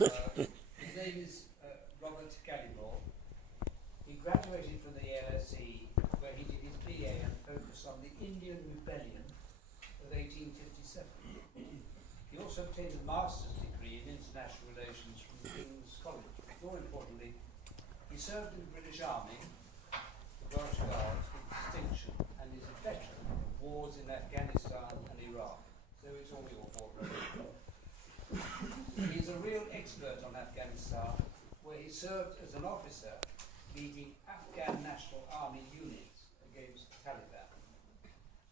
His name is Robert Gilliamore. He graduated from the LSE, where he did his BA and focused on the Indian Rebellion of 1857. He also obtained a master's degree in international relations from the King's College. But more importantly, he served in the British Army, the Welsh Guards, with distinction, and is a veteran of wars in Afghanistan and Iraq. So it's all your fault, really. He is a real expert on Afghanistan, where he served as an officer leading Afghan National Army units against the Taliban.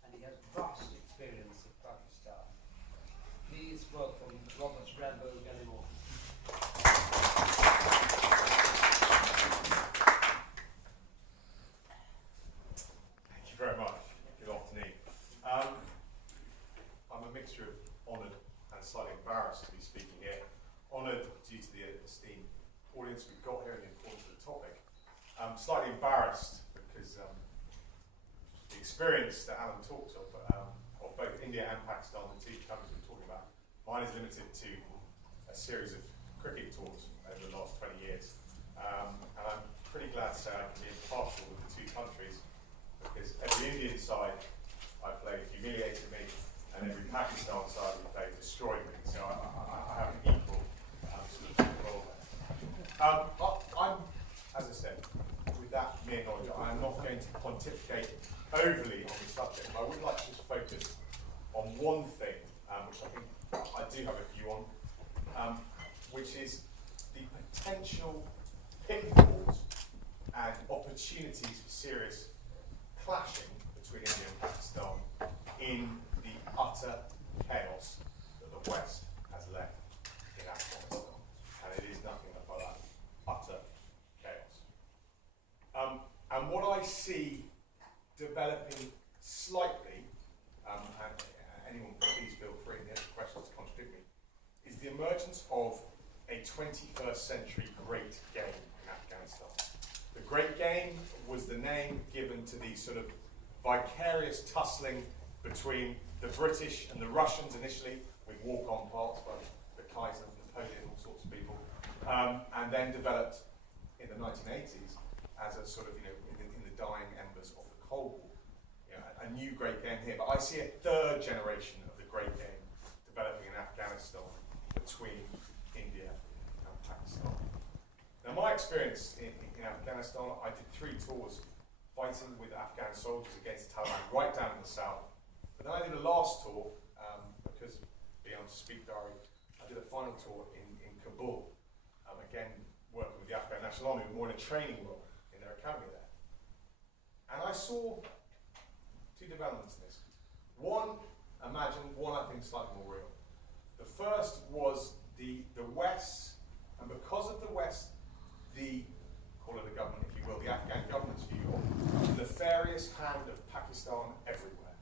And he has vast experience of Pakistan. Please welcome Robert Rambo Gilliamore. Thank you very much. Good afternoon. I'm a mixture of honoured and slightly embarrassed to be speaking here. Honoured due to the esteemed audience we've got here and the importance of the topic. Slightly embarrassed because the experience that Alan talked of both India and Pakistan, the two countries we're talking about, mine is limited to a series of cricket tours over the last 20 years. And I'm pretty glad to say I can be impartial with the two countries, because every Indian side I played humiliated me, and every Pakistan side we played destroyed me. So I have an equal sort of role there. I'm, as I said, with that mere knowledge, I'm not going to pontificate overly on the subject. I would like to just focus on one thing, which I think I do have a view on, which is the potential pitfalls and opportunities for serious clashing between India and Pakistan in the utter chaos that the West has left in Afghanistan. And it is nothing but that, utter chaos. And what I see developing slightly, and anyone please feel free in the end of questions to contradict me, is the emergence of a 21st century great game in Afghanistan. The Great Game was the name given to the sort of vicarious tussling between the British and the Russians initially, with walk-on parts by the Kaiser, Napoleon, all sorts of people, and then developed in the 1980s as a sort of, in the dying embers of the Cold War, a new great game here. But I see a third generation of the great game developing in Afghanistan between India and Pakistan. Now, my experience in Afghanistan, I did 3 tours fighting with Afghan soldiers against the Taliban right down in the south. But then I did a last tour, because being on speak diary, I did a final tour in Kabul, again working with the Afghan National Army, more in a training role in their academy there. And I saw 2 developments in this. One I think slightly more real. The first was the West, and because of the West, call it the government, if you will, the Afghan government's view of the nefarious hand of Pakistan everywhere.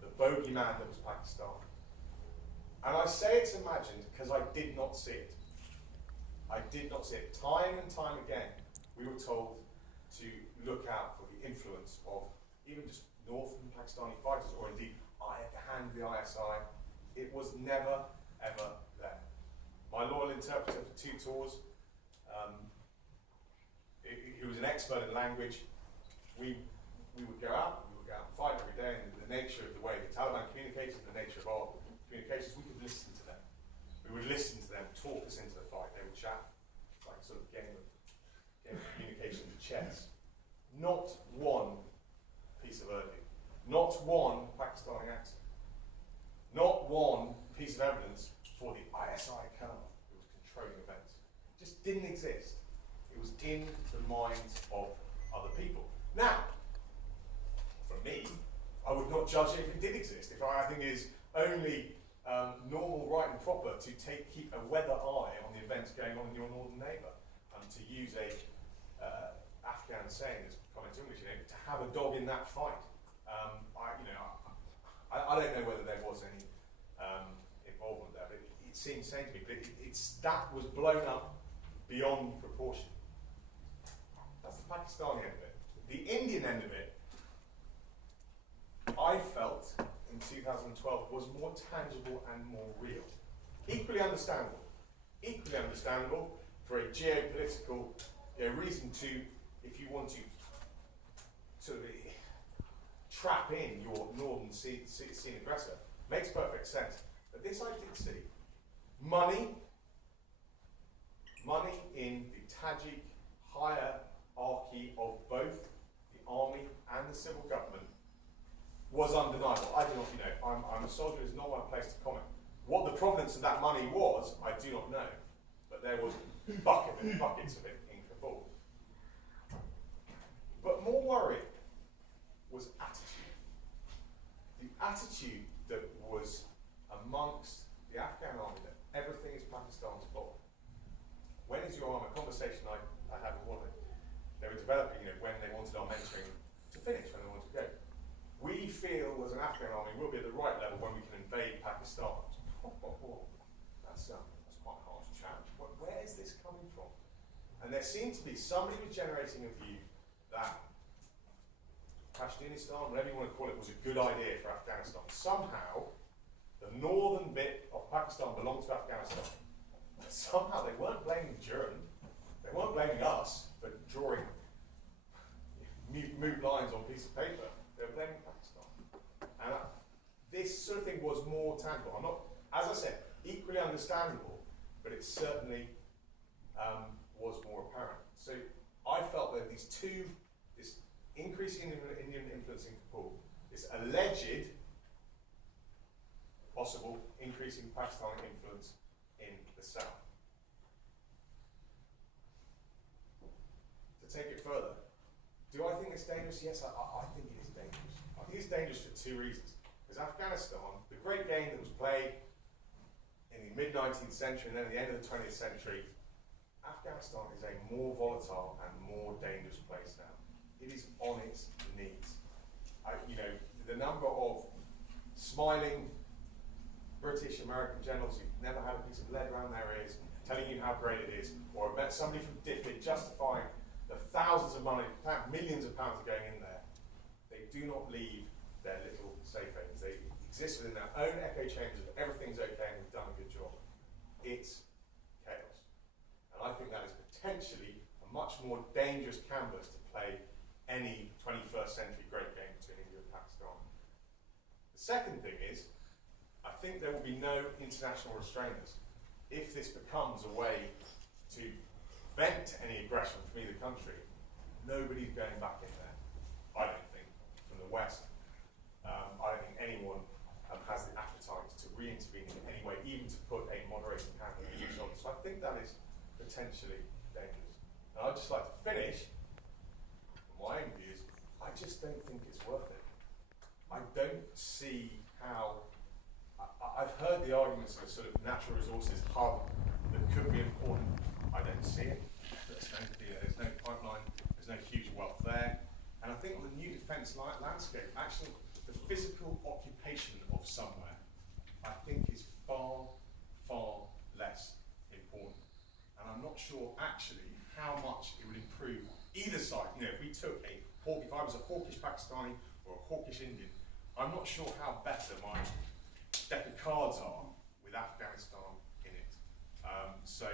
The bogeyman that was Pakistan. And I say it's imagined because I did not see it. I did not see it. Time and time again, we were told to look out for the influence of even just northern Pakistani fighters, or indeed the hand of the ISI. It was never, ever there. My loyal interpreter for 2 tours, he was an expert in language. We would go out and fight every day, and the nature of the way the Taliban communicated, the nature of our communications, we could listen to them. We would listen to them talk us into the fight. They would chat, like a sort of game of communication with chess. Not one piece of Urdu, not one Pakistani accent, not one piece of evidence for the ISI colonel who was controlling events. It just didn't exist. It was in the minds of other people. Now, for me, I would not judge it if it did exist. If I think it is only normal, right, and proper to keep a weather eye on the events going on in your northern neighbour, to use a Afghan saying that's common to English, to have a dog in that fight. I don't know whether there was any involvement there, but it seems sane to me. But that was blown up beyond proportion. That's the Pakistani end of it. The Indian end of it, I felt in 2012 was more tangible and more real. Equally understandable. Equally understandable for a geopolitical reason to, if you want to sort of trap in your northern seen aggressor, makes perfect sense. But this I did see. Money in the Tajik hierarchy of both the army and the civil government was undeniable. I do not, I'm a soldier, it's not my place to comment. What the provenance of that money was, I do not know. But there was buckets of it in Kabul. But more worrying was attitude. The attitude that was amongst the Afghan army that everything is Pakistan's fault. When is your arm? A conversation I had with one of them. They were developing, when they wanted our mentoring to finish, when they wanted to go. We feel as an Afghan army we'll be at the right level when we can invade Pakistan. That's quite a harsh challenge. Where is this coming from? And there seemed to be somebody was generating a view that Pashtunistan, whatever you want to call it, was a good idea for Afghanistan. Somehow, the northern bit of Pakistan belonged to Afghanistan. Somehow they weren't blaming Durham, they weren't blaming us for drawing moot lines on a piece of paper, they were blaming Pakistan. And this sort of thing was more tangible. I'm not, as I said, equally understandable, but it certainly was more apparent. So I felt that this increasing Indian influence in Kabul, this alleged possible increasing Pakistani influence in the south. To take it further, do I think it's dangerous? Yes, I think it is dangerous. I think it's dangerous for two reasons. Because Afghanistan, the great game that was played in the mid-19th century and then at the end of the 20th century, Afghanistan is a more volatile and more dangerous place now. It is on its knees. The number of smiling British, American generals who've never had a piece of lead around their ears telling you how great it is, or met somebody from DFID justifying the thousands of money, in fact millions of pounds are going in there. They do not leave their little safe havens. They exist within their own echo chambers of everything's okay and we've done a good job. It's chaos. And I think that is potentially a much more dangerous canvas to play any 21st century great game between India and Pakistan. The second thing is, I think there will be no international restrainers. If this becomes a way to vent any aggression from either country, nobody's going back in there. I don't think, from the West. I don't think anyone has the appetite to re-intervene in any way, even to put a moderating hand on each shoulder. So I think that is potentially dangerous. And I'd just like to finish, from my own views, I just don't think it's worth it. I don't see how. I've heard the arguments of a sort of natural resources hub that could be important. I don't see it. There's no pipeline, there's no huge wealth there. And I think on the new defence landscape, actually, the physical occupation of somewhere, I think is far, far less important. And I'm not sure actually how much it would improve either side. If we took if I was a hawkish Pakistani or a hawkish Indian, I'm not sure how better my deck of cards are with Afghanistan in it. So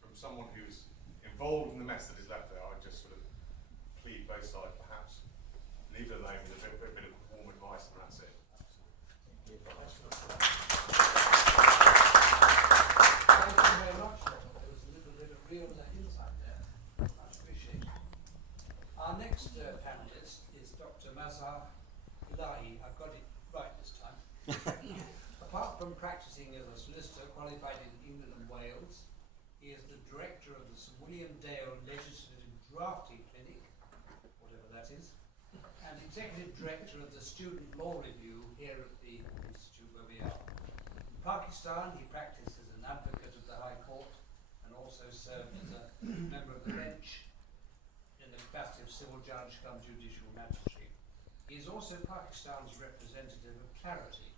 from someone who's involved in the mess that is left there, I just sort of plead both sides, perhaps leave it alone with a bit of warm advice, and that's it. Thank you very much. There was a little bit of real insight there. Much appreciated. Our next panelist is Dr. Mazhar. Illahi, I've got it right this time. Apart from practicing as a solicitor qualified in England and Wales, he is the director of the Sir William Dale Legislative Drafting Clinic, whatever that is, and executive director of the Student Law Review here at the institute where we are. In Pakistan, he practiced as an advocate of the High Court and also served as a member of the bench in the capacity of civil judge cum judicial magistrate. He is also Pakistan's representative of Clarity,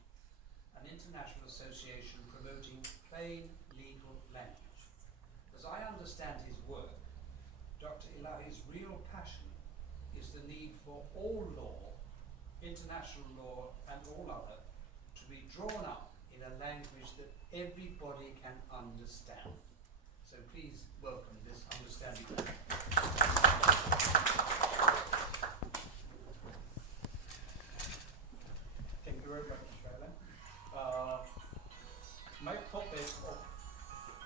an international association promoting plain legal language. As I understand his work, Dr. Illahi's real passion is the need for all law, international law and all other, to be drawn up in a language that everybody can understand. So please welcome this understanding man. Thank you very much, Mr. Allan. My topic of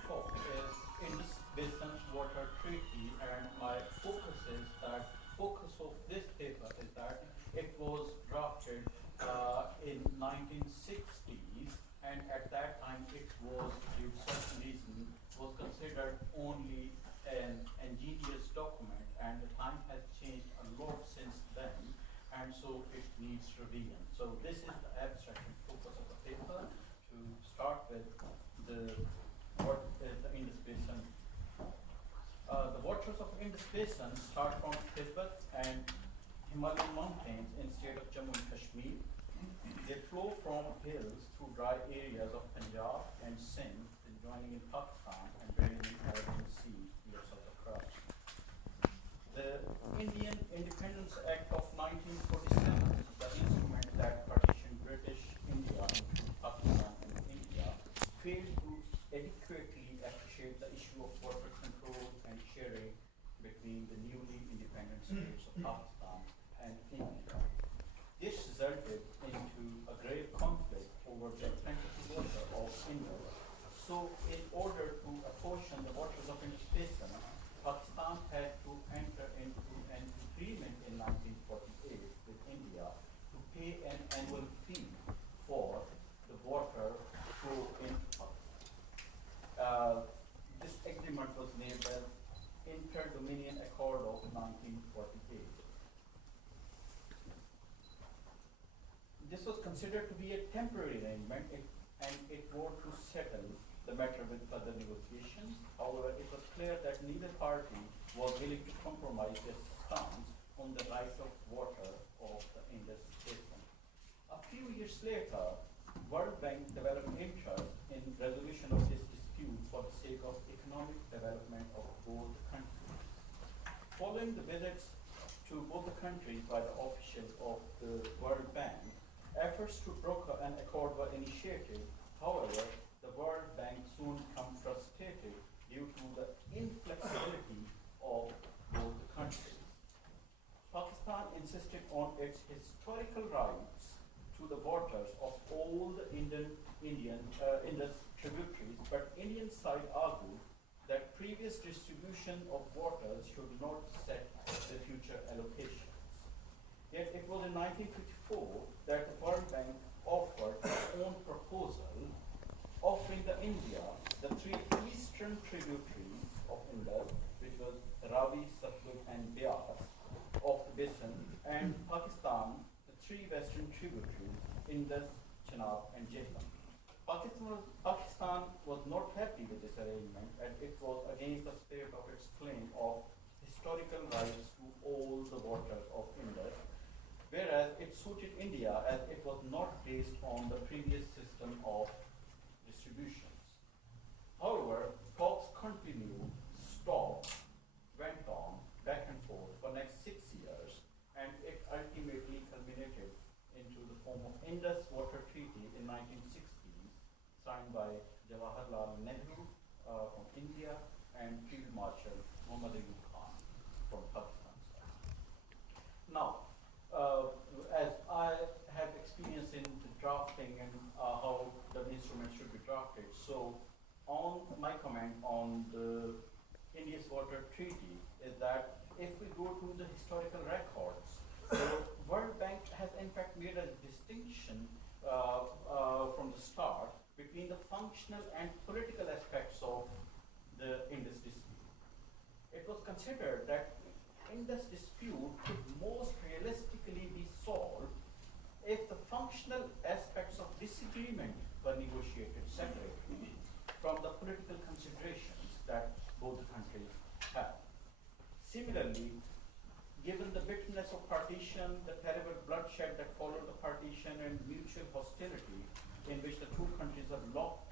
talk is Indus Basin Water Treaty, and my focus of this paper is that it was drafted in 1960s, and at that time it was, due to certain reason, was considered only an ingenious document, and the time has changed a lot since then, and so it needs revision. So this is the abstract and focus of the paper. To start with, what is the Indus Basin? The waters of Indus Basin start from Tibet and Himalayan mountains in state of Jammu and Kashmir. They flow from hills through dry areas of Punjab and Sindh, then joining in Pakistan and draining in Arabian Sea years of the cross. The Indian Independence Act of 1947 is the instrument that partitioned British India into Pakistan and India, failed to adequately appreciate the issue of water control and sharing between the newly independent states of Pakistan and India. This resulted into a grave conflict over the plentiful water of Indus. So, in order to apportion the waters of Indus Basin, Pakistan had to enter into an agreement in 1948 with India to pay an annual fee for the water flow in Pakistan. This agreement was named as Inter-Dominion Accord of 1948. This was considered to be a temporary arrangement, and it was to settle the matter with further negotiations. However, it was clear that neither party was willing to compromise their stance on the right of water of the Indus Basin. A few years later, World Bank developed interest in resolution of this dispute for the sake of economic development of both countries. Following the visits to both the countries by the officials of the World Bank, efforts to broker an accord were initiated. However, the World Bank soon became frustrated due to the inflexibility of both the countries. Pakistan insisted on its historical rights to the waters of all the Indus tributaries, but Indian side argued that previous distribution of waters should not set the future allocations. Yet it was in 1954 that the World Bank offered its own proposal, offering the India the three eastern tributaries of Indus, which was Ravi, Satluj, and Beas of the basin, and Pakistan the three western tributaries, Indus, Chenab, and Jhelum. Pakistan was not happy with this arrangement, and it was against the spirit of its claim of historical rights to all the waters of Indus, whereas it suited India as it was not based on the previous system of distributions. However, talks continued, stopped, went on, back and forth for next 6 years, and it ultimately culminated into the form of Indus Water Treaty in 1960s, signed by Jawaharlal Nehru from India and Field Marshal Muhammad Ayub Khan from Pakistan side. Now, as I have experience in the drafting and how the instrument should be drafted, so on my comment on the Indus Water Treaty is that if we go to the historical records, the World Bank has in fact made a distinction from the start between the functional and political aspects of the Indus dispute. It was considered that Indus dispute could most realistically be solved if the functional aspects of disagreement were negotiated separately from the political considerations that both the countries have. Similarly, given the bitterness of partition, the terrible bloodshed that followed the partition, and mutual hostility in which the two countries are locked